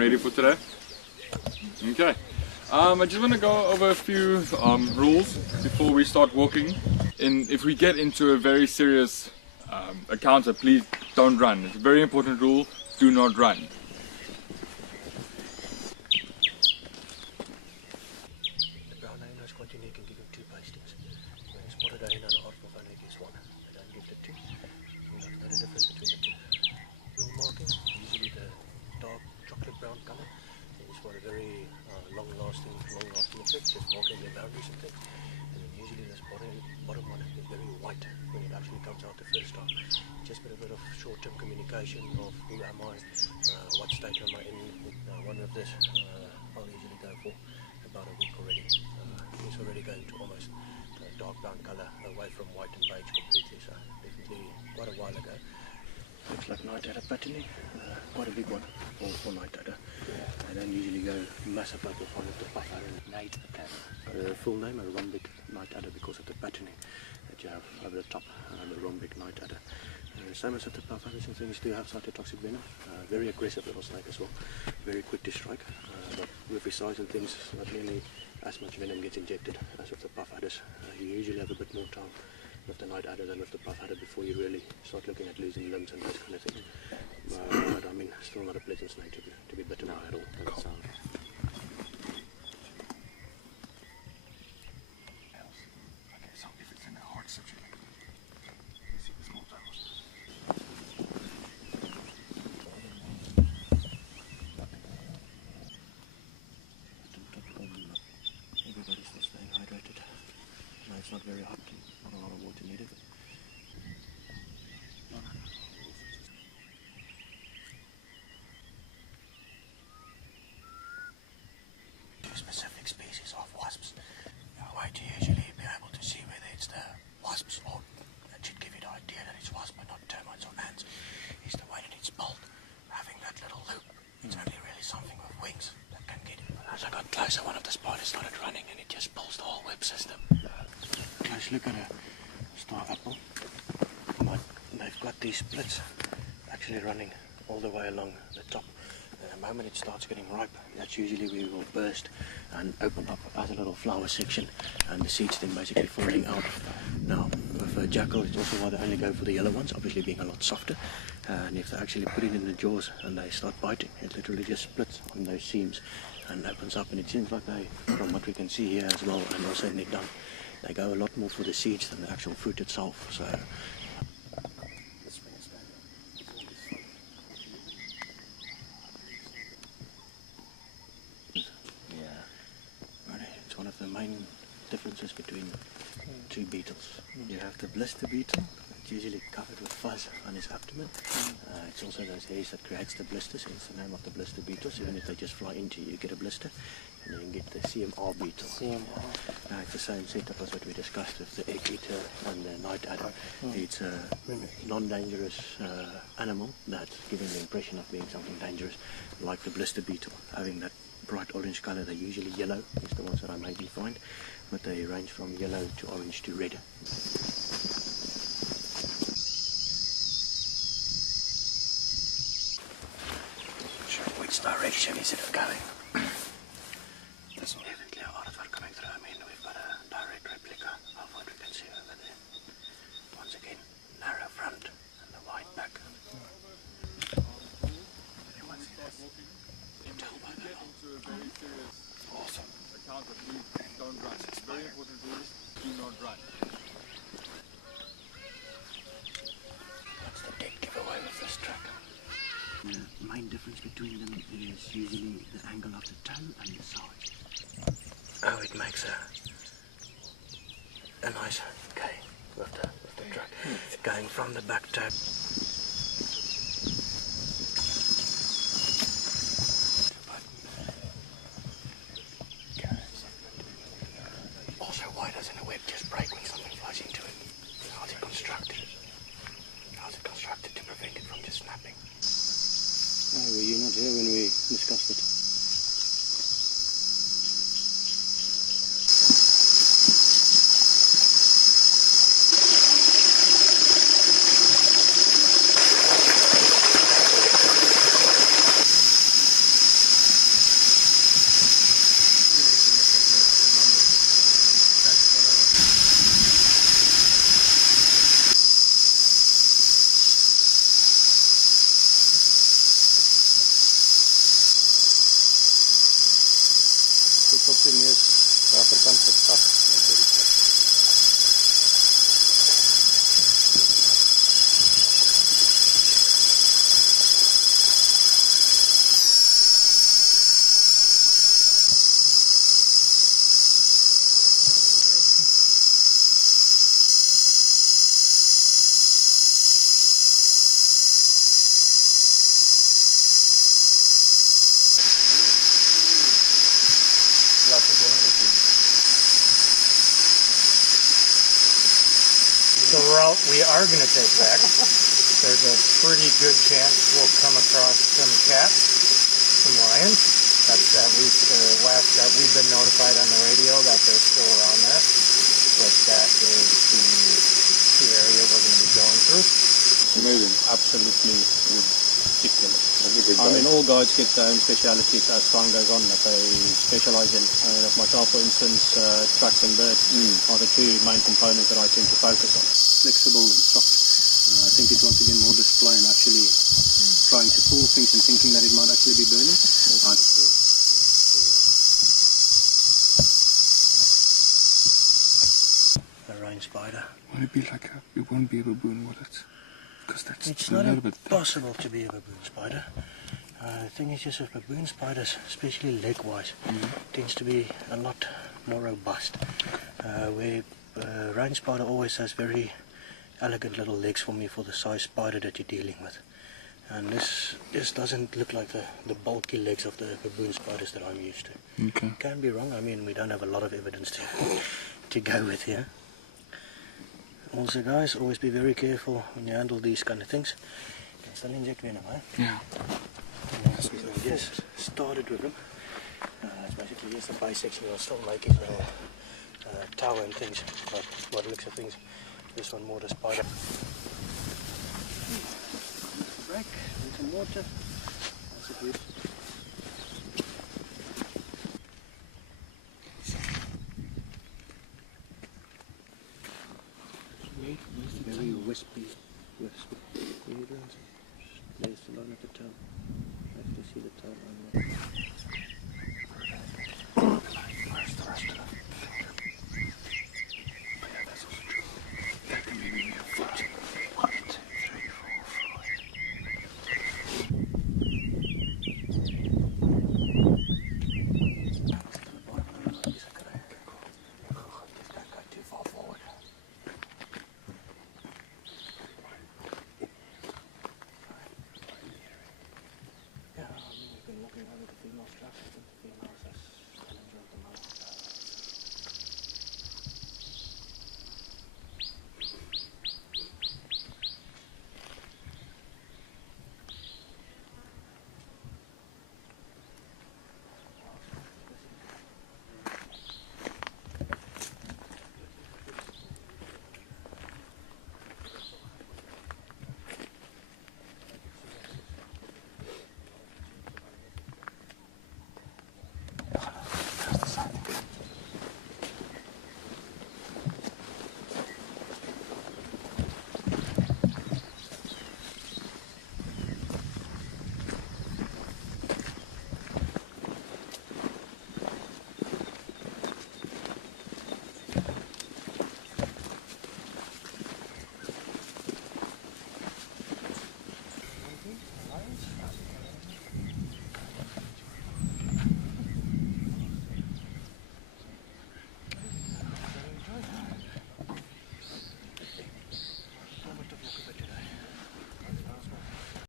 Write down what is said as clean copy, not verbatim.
ready for today? Okay. I just want to go over a few rules before we start walking. If we get into a very serious encounter, please don't run. It's a very important rule, do not run. The brown hyena is quite unique in giving two pastings. When a spotted hyena and an odd buffalo gives one, they don't give the two. And that's not a difference between the two. Rule marking, usually the dark chocolate brown colour, is for a very long-lasting effect, just marking the boundaries and things. And then usually this bottom one is very white when it actually comes out the first time. Just a bit of short-term communication of who am I, what state am I in. One of this I'll usually go for about a week already. It's already going to almost dark brown colour, away from white and beige completely, so definitely quite a while ago. Looks like night adder patterning, quite a big one for night adder. I don't usually go massive like the one of the puff adder. Night adder. Full name, a rhombic night adder, because of the patterning that you have over the top, the rhombic night adder. Same as at the puff adders and things do have cytotoxic venom, very aggressive little snake as well, very quick to strike, but with his size and things, not nearly as much venom gets injected as with the puff adders. You usually have a bit more time with the night adder than with the puff adder before you really start looking at losing limbs and those kind of things. But I mean, still not a pleasant snake to be bitten by at all. Cool. Everybody's still staying hydrated. No, it's not very hot, not a lot of water needed. Two specific species of wasps. A way to usually be able to see whether it's the wasps or that should give you the idea that it's wasp and not termites or ants is the way that it's built. Having that little loop, it's only really something with wings that can get it. As I got closer, one of the spiders started running and it just pulls the whole web system. Close look at a star apple, but they've got these splits actually running all the way along the top. The moment it starts getting ripe, that's usually we will burst and open up as a little flower section, and the seeds then basically falling out. Now with a jackal, it's also why they only go for the yellow ones, obviously being a lot softer, and if they actually put it in the jaws and they start biting, it literally just splits on those seams and opens up, and it seems like they, from what we can see here as well, and also in their dung, they go a lot more for the seeds than the actual fruit itself. So it's one of the main differences between two beetles. You have the blister beetle. It's usually covered with fuzz on his abdomen. It's also those hairs that creates the blisters, hence the name of the blister beetles. Even if they just fly into you, you get a blister. And then you get the CMR beetle. It's the same setup as what we discussed with the egg eater and the night adder. It's a non-dangerous animal that's giving the impression of being something dangerous, like the blister beetle. Having that bright orange color, they're usually yellow, is the ones that I mainly find, but they range from yellow to orange to red. Which direction is it going? That's definitely a lot of work coming through. I mean, we've got a direct replica of what we can see over there. Once again, narrow front and a wide back. Anyone see that? You can tell by that. Awesome. Don't run. It's very important rule. Do not run. That's the dead giveaway with this track. The main difference between them is usually the angle of the toe and the size. Oh, it makes a nice K with the track. Going from the back toe. Also, why doesn't a web just break when something flies into it? How's it constructed? How's it constructed to prevent it from just snapping? Oh, were you not here when we discussed it? op die mees waterkant verpak. The route we are going to take back, there's a pretty good chance we'll come across some cats, some lions. That's at least the last that we've been notified on the radio that they're still around there. But that is the area we're going to be going through. Amazing. Absolutely ridiculous. I mean, all guides get their own specialities as time goes on that they specialize in. Myself, for instance, tracks and birds are the two main components that I tend to focus on. Flexible and soft. I think it's once again more display and actually trying to pull things and thinking that it might actually be burning. A rain spider. Won't it be like it won't be a baboon, will it? Because that's It's a not little bit thick. impossible to be a baboon spider. The thing is just with baboon spiders, especially leg-wise, tends to be a lot more robust. Where rain spider always has very elegant little legs for me for the size spider that you're dealing with. And this doesn't look like the bulky legs of the baboon spiders that I'm used to. Okay. Can be wrong. I mean, we don't have a lot of evidence to go with here. Also, guys, always be very careful when you handle these kind of things. You can still inject venom, eh? Yeah. We just started with them. It's basically just a bisection. We'll still make it little tower and things, but what looks of things, this one more the spider. Break, and some water. That's a good. Very wispy. There's the line at the tail. I have to see the tail line there. Where's the rest of them? Oh yeah, that's also true. That can be maybe a foot. 1, 2, 3, 4, 5. Too far forward. Yeah, I mean, we've been walking over the female structure.